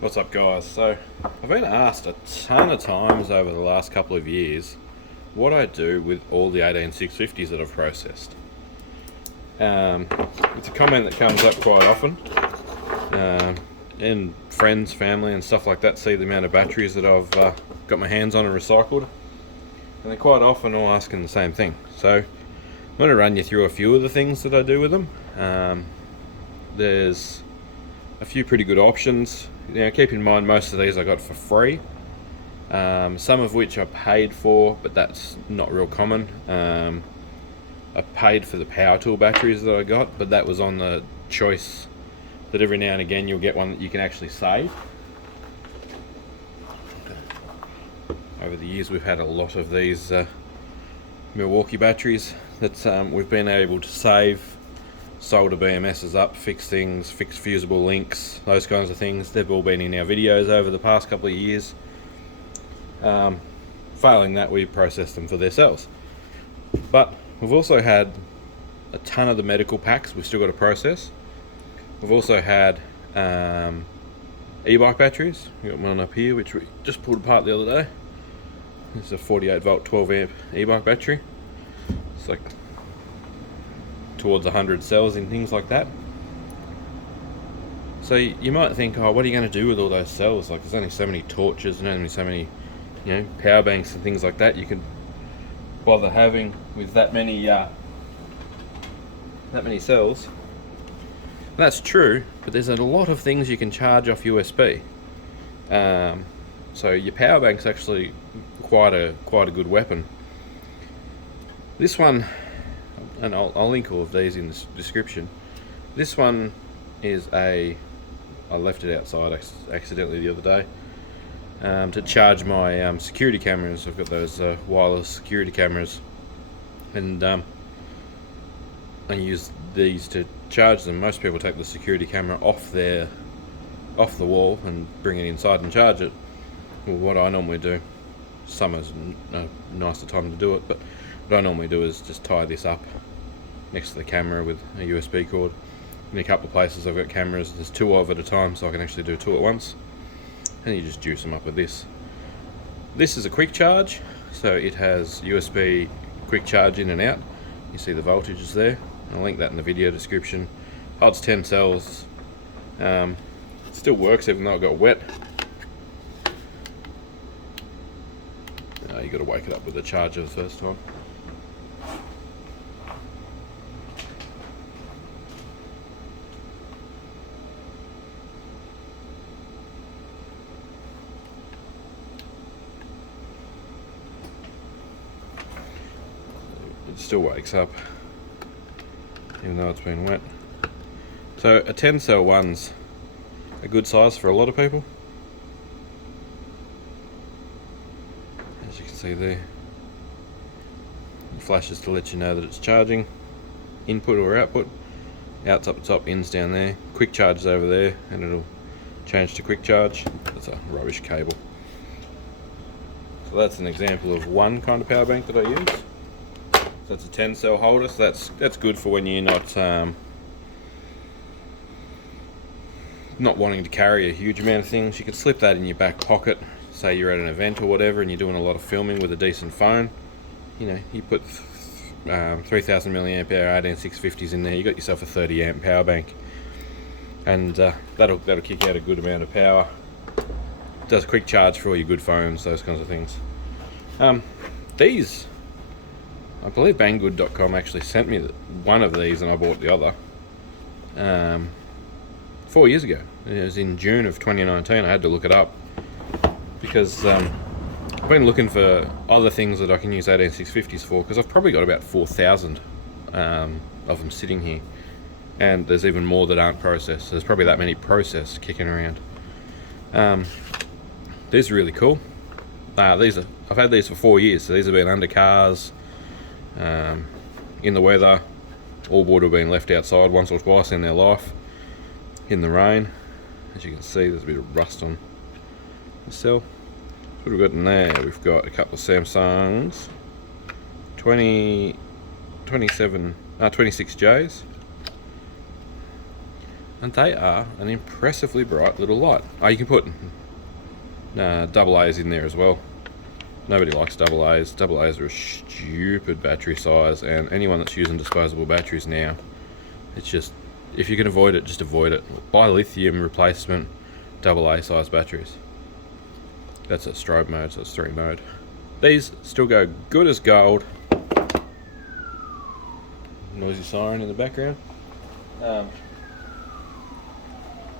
What's up, guys? So I've been asked a ton of times over the last couple of years what I do with all the 18650s that I've processed. It's a comment that comes up quite often, and friends, family and stuff like that see the amount of batteries that I've got my hands on and recycled, and they're quite often all asking the same thing. So I'm going to run you through a few of the things that I do with them. There's a few pretty good options. Keep in mind most of these I got for free, some of which I paid for, but that's not real common. I paid for the power tool batteries that I got, but that was on the choice that every now and again you'll get one that you can actually save. Over the years we've had a lot of these Milwaukee batteries that we've been able to save, solder BMSs up, fix things, fix fusible links, those kinds of things. They've all been in our videos over the past couple of years. Failing that, we process them for their cells. But we've also had a ton of the medical packs we've still got to process. We've also had e-bike batteries. We've got one up here which we just pulled apart the other day. It's a 48 volt 12 amp e-bike battery. It's like towards 100 cells and things like that. So you might think, oh, what are you going to do with all those cells? Like, there's only so many torches and only so many, power banks and things like that you can bother having with that many cells. That's true, but there's a lot of things you can charge off USB. So your power bank's actually quite a good weapon. This one, and I'll link all of these in the description. This one is I left it outside accidentally the other day to charge my security cameras. I've got those wireless security cameras, and I use these to charge them. Most people take the security camera off the wall and bring it inside and charge it. Well, what I normally do, summer's a nicer time to do it, but what I normally do is just tie this up next to the camera with a USB cord. In a couple of places I've got cameras, there's two of at a time, so I can actually do two at once, and you just juice them up with this. This is a quick charge, so it has USB quick charge in and out. You see the voltages there. I'll link that in the video description. Holds 10 cells. It still works even though it got wet. You got to wake it up with the charger the first time. It still wakes up even though it's been wet. So a 10 cell one's a good size for a lot of people. As you can see there, it flashes to let you know that it's charging, input or output. Out's up the top, in's down there, quick charge is over there, and it'll change to quick charge. That's a rubbish cable. So that's an example of one kind of power bank that I use. So that's a 10 cell holder, so that's good for when you're not wanting to carry a huge amount of things. You can slip that in your back pocket. Say you're at an event or whatever and you're doing a lot of filming with a decent phone. You put 3000 milliamp hour 18650s in there, you got yourself a 30 amp power bank, and that'll kick out a good amount of power. Does quick charge for all your good phones, those kinds of things. These, I believe Banggood.com actually sent me one of these, and I bought the other 4 years ago. It was in June of 2019. I had to look it up because I've been looking for other things that I can use 18650s for, because I've probably got about 4,000 of them sitting here, and there's even more that aren't processed. So there's probably that many processed kicking around. These are really cool. I've had these for 4 years, so these have been under cars, in the weather. All would have been left outside once or twice in their life, in the rain. As you can see, there's a bit of rust on the cell. What have we got in there? We've got a couple of Samsungs, 26Js, and they are an impressively bright little light. Oh, you can put double A's in there as well. Nobody likes double A's. Double A's are a stupid battery size, and anyone that's using disposable batteries now, it's just, if you can avoid it, just avoid it. Buy lithium replacement double A size batteries. That's a strobe mode, so it's 3 mode. These still go good as gold. Noisy siren in the background.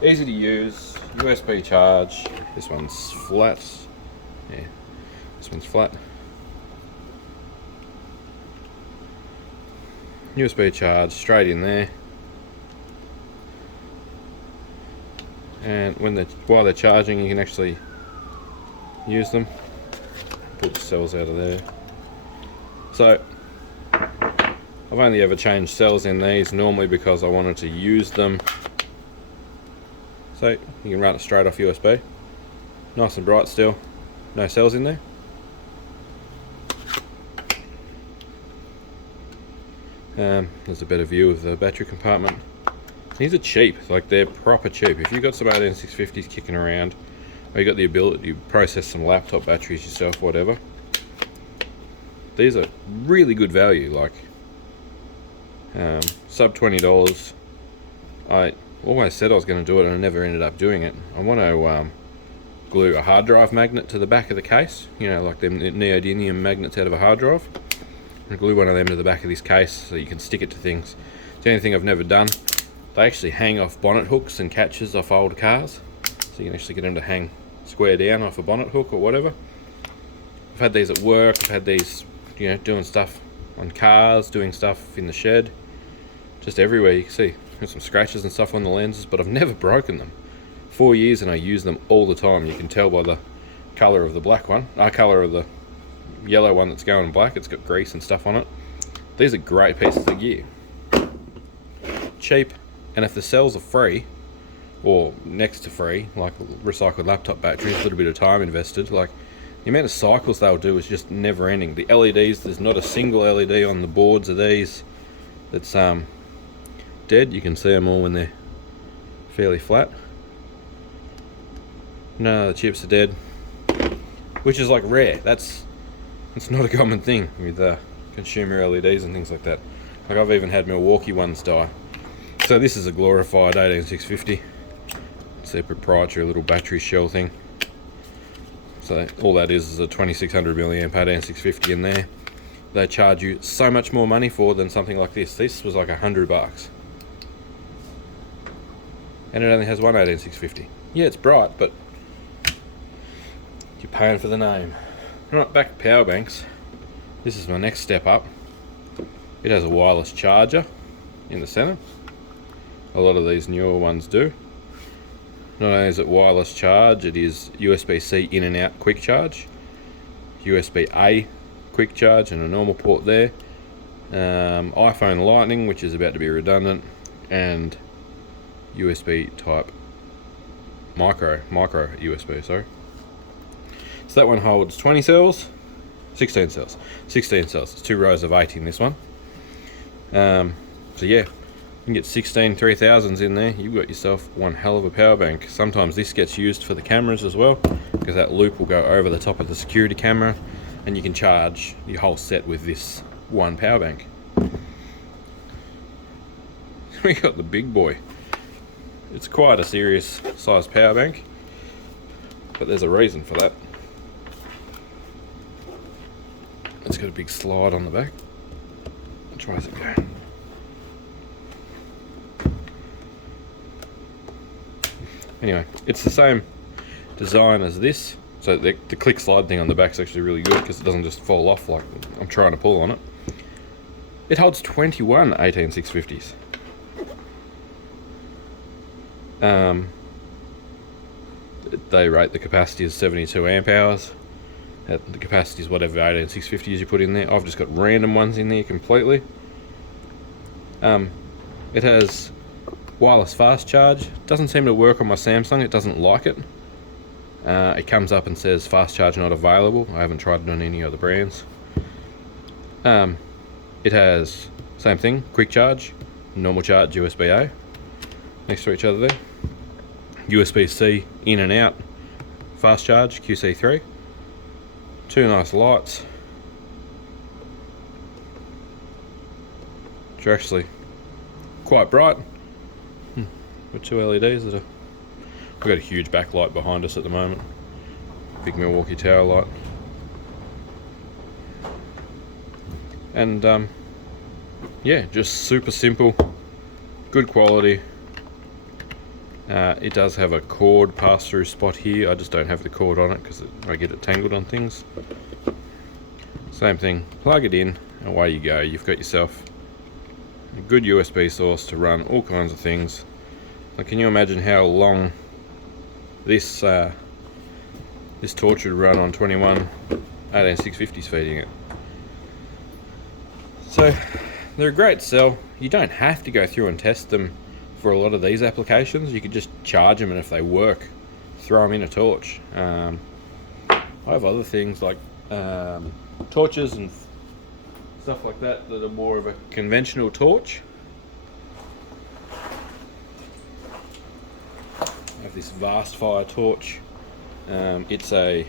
Easy to use, USB charge. This one's flat. Yeah, this one's flat. USB charge straight in there. And while they're charging, you can actually use them. Pull the cells out of there. So I've only ever changed cells in these normally because I wanted to use them. So you can run it straight off USB. Nice and bright still. No cells in there. There's a better view of the battery compartment. These are cheap, like they're proper cheap. If you've got some 18650s kicking around, or you got the ability to process some laptop batteries yourself, whatever, these are really good value. Like sub $20. I always said I was going to do it and I never ended up doing it. I want to glue a hard drive magnet to the back of the case, you know, like them neodymium magnets out of a hard drive, and glue one of them to the back of this case so you can stick it to things. It's the only thing I've never done. They actually hang off bonnet hooks and catches off old cars, so you can actually get them to hang square down off a bonnet hook or whatever. I've had these at work, I've had these, you know, doing stuff on cars, doing stuff in the shed, just everywhere. You can see there's some scratches and stuff on the lenses, but I've never broken them. 4 years and I use them all the time. You can tell by the colour of the black one, colour of the yellow one that's going black. It's got grease and stuff on it. These are great pieces of gear. Cheap, and if the cells are free, or next to free, like recycled laptop batteries, a little bit of time invested, like the amount of cycles they'll do is just never ending. The LEDs, there's not a single LED on the boards of these that's dead. You can see them all when they're fairly flat. No, the chips are dead, which is like rare. It's not a common thing with consumer LEDs and things like that. Like I've even had Milwaukee ones die. So this is a glorified 18650. It's their proprietary little battery shell thing. So all that is a 2600 milliamp 18650 in there. They charge you so much more money for than something like this. This was like $100, and it only has one 18650. Yeah, it's bright, but you're paying for the name. Right, back to power banks. This is my next step up. It has a wireless charger in the center. A lot of these newer ones do. Not only is it wireless charge, it is USB-C in and out quick charge, USB-A quick charge and a normal port there, iPhone Lightning, which is about to be redundant, and USB type micro USB, sorry. So that one holds 20 cells, 16 cells. It's 2 rows of 8 in this one. So yeah, you can get 16 3000s in there. You've got yourself one hell of a power bank. Sometimes this gets used for the cameras as well, because that loop will go over the top of the security camera, and you can charge your whole set with this one power bank. We got the big boy. It's quite a serious size power bank, but there's a reason for that. It's got a big slide on the back. Which way does it go? Anyway, it's the same design as this. So the click slide thing on the back is actually really good because it doesn't just fall off like I'm trying to pull on it. It holds 21 18650s. They rate the capacity as 72 amp hours. The capacity is whatever 18650s you put in there. I've just got random ones in there completely. It has wireless fast charge. Doesn't seem to work on my Samsung. It doesn't like it. It comes up and says fast charge not available. I haven't tried it on any other brands. It has same thing, quick charge, normal charge, USB-A. next to each other there. USB-C in and out, fast charge, QC3. Two nice lights, which are actually quite bright. With two LEDs that are... We've got a huge backlight behind us at the moment. Big Milwaukee tower light. And yeah, just super simple, good quality. It does have a cord pass-through spot here. I just don't have the cord on it because I get it tangled on things. Same thing, plug it in, away you go. You've got yourself a good USB source to run all kinds of things. Now, can you imagine how long this this torch would run on 21 18650s feeding it? So they're a great sell. You don't have to go through and test them for a lot of these applications. You could just charge them, and if they work, throw them in a torch. I have other things like torches and stuff like that that are more of a conventional torch. I have this Vast Fire torch. It's a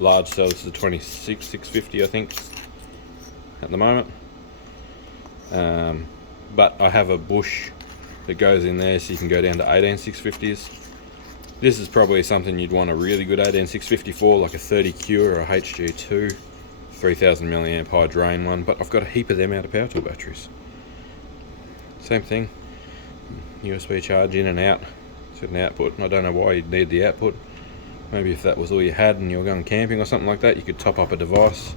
large cell. This is a 26650, I think, at the moment. But I have a bush that goes in there, so you can go down to 18650s. This is probably something you'd want a really good 18650 for, like a 30Q or a HG2, 3000 milliamp high drain one. But I've got a heap of them out of power tool batteries. Same thing, USB charge in and out. It's an output. I don't know why you'd need the output. Maybe if that was all you had and you were going camping or something like that, you could top up a device.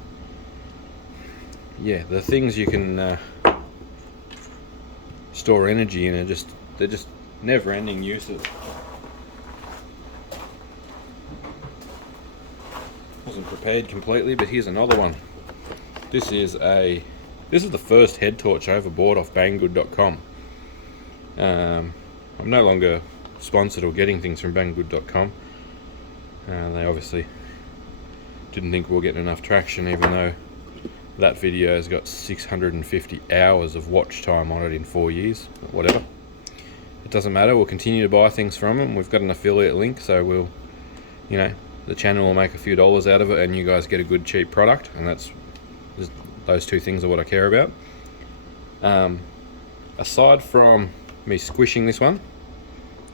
Yeah, the things you can store energy in are they're just never-ending uses. Wasn't prepared completely, but here's another one. This is the first head torch I ever bought off banggood.com. I'm no longer sponsored or getting things from banggood.com. They obviously didn't think we were getting enough traction, even though that video has got 650 hours of watch time on it in 4 years. But whatever, it doesn't matter. We'll continue to buy things from them. We've got an affiliate link, so we'll, the channel will make a few dollars out of it, and you guys get a good cheap product. And those two things are what I care about. Aside from me squishing this one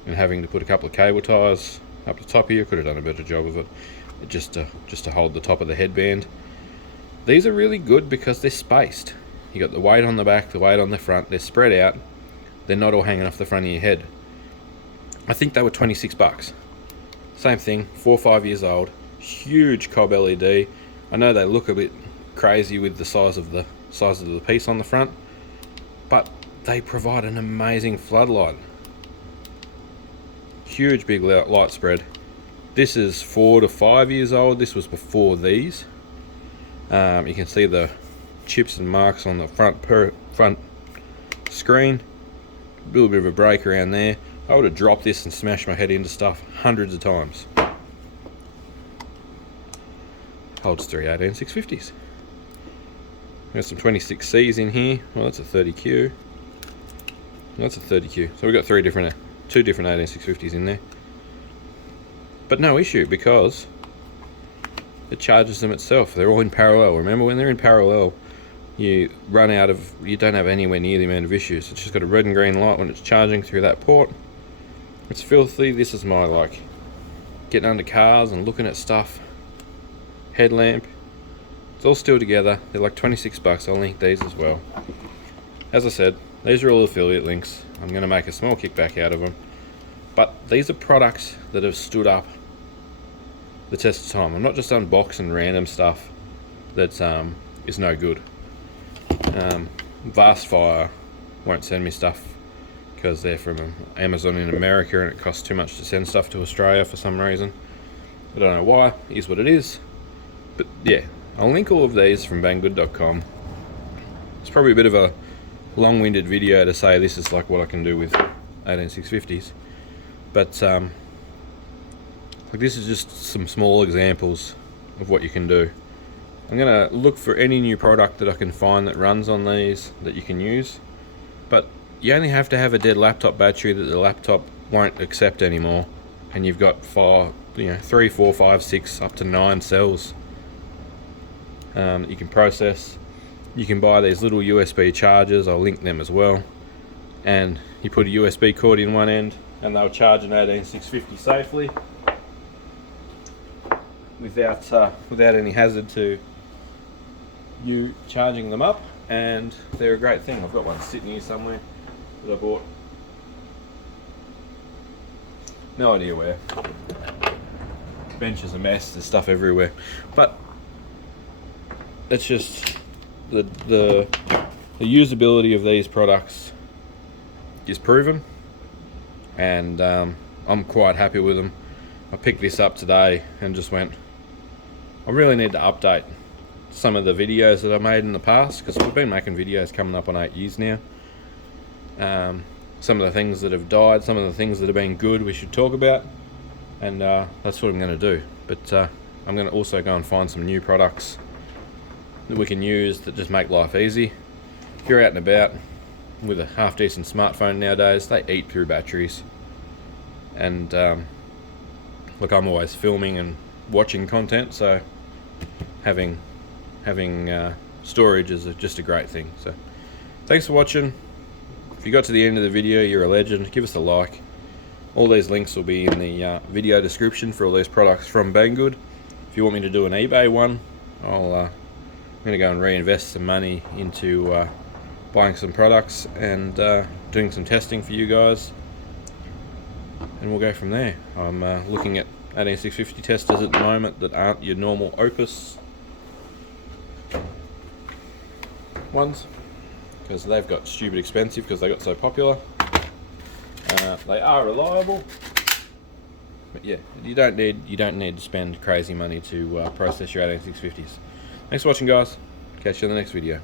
and having to put a couple of cable ties up the top here, could have done a better job of it, just to hold the top of the headband. These are really good because they're spaced. You got the weight on the back, the weight on the front. They're spread out. They're not all hanging off the front of your head. I think they were 26 bucks. Same thing, 4 or 5 years old. Huge cob LED. I know they look a bit crazy with the size of the piece on the front, but they provide an amazing floodlight. Huge big light spread. This is 4 to 5 years old. This was before these. You can see the chips and marks on the front screen. A little bit of a break around there. I would have dropped this and smashed my head into stuff hundreds of times. Holds 3 18650s. Got some 26Cs in here. Well, that's a 30Q. That's a 30Q. So we've got two different 18650s in there. But no issue, because it charges them itself. They're all in parallel. Remember, when they're in parallel, you don't have anywhere near the amount of issues. It's just got a red and green light when it's charging through that port. It's filthy. This is my getting under cars and looking at stuff. Headlamp. It's all still together. They're like 26 bucks. I'll link these as well. As I said, these are all affiliate links. I'm going to make a small kickback out of them. But these are products that have stood up the test of time. I'm not just unboxing random stuff that is no good. Vast Fire won't send me stuff because they're from Amazon in America and it costs too much to send stuff to Australia for some reason. I don't know why. It is what it is. But yeah, I'll link all of these from banggood.com. It's probably a bit of a long-winded video to say this is like what I can do with 18650s, but this is just some small examples of what you can do. I'm gonna look for any new product that I can find that runs on these that you can use, but you only have to have a dead laptop battery that the laptop won't accept anymore, and you've got 3, 4, 5, 6, up to 9 cells you can process. You can buy these little USB chargers, I'll link them as well, and you put a USB cord in one end and they'll charge an 18650 safely without any hazard to you charging them up, and they're a great thing. I've got one sitting here somewhere that I bought, no idea where. Bench is a mess, there's stuff everywhere, but it's just the usability of these products is proven, and I'm quite happy with them. I picked this up today and just went, I really need to update some of the videos that I made in the past, because we've been making videos coming up on 8 years now. Some of the things that have died, some of the things that have been good we should talk about, and that's what I'm going to do. But I'm going to also go and find some new products that we can use that just make life easy. If you're out and about with a half decent smartphone nowadays, they eat through batteries, and look, I'm always filming and watching content, so having storage is just a great thing. So thanks for watching. If you got to the end of the video, you're a legend. Give us a like. All these links will be in the video description for all these products from Banggood. If you want me to do an eBay one, I'm going to go and reinvest some money into buying some products and doing some testing for you guys, and we'll go from there. I'm looking at 18650 testers at the moment that aren't your normal Opus ones, because they've got stupid expensive because they got so popular. They are reliable, but yeah, you don't need to spend crazy money to process your 18650s. Thanks for watching, guys. Catch you in the next video.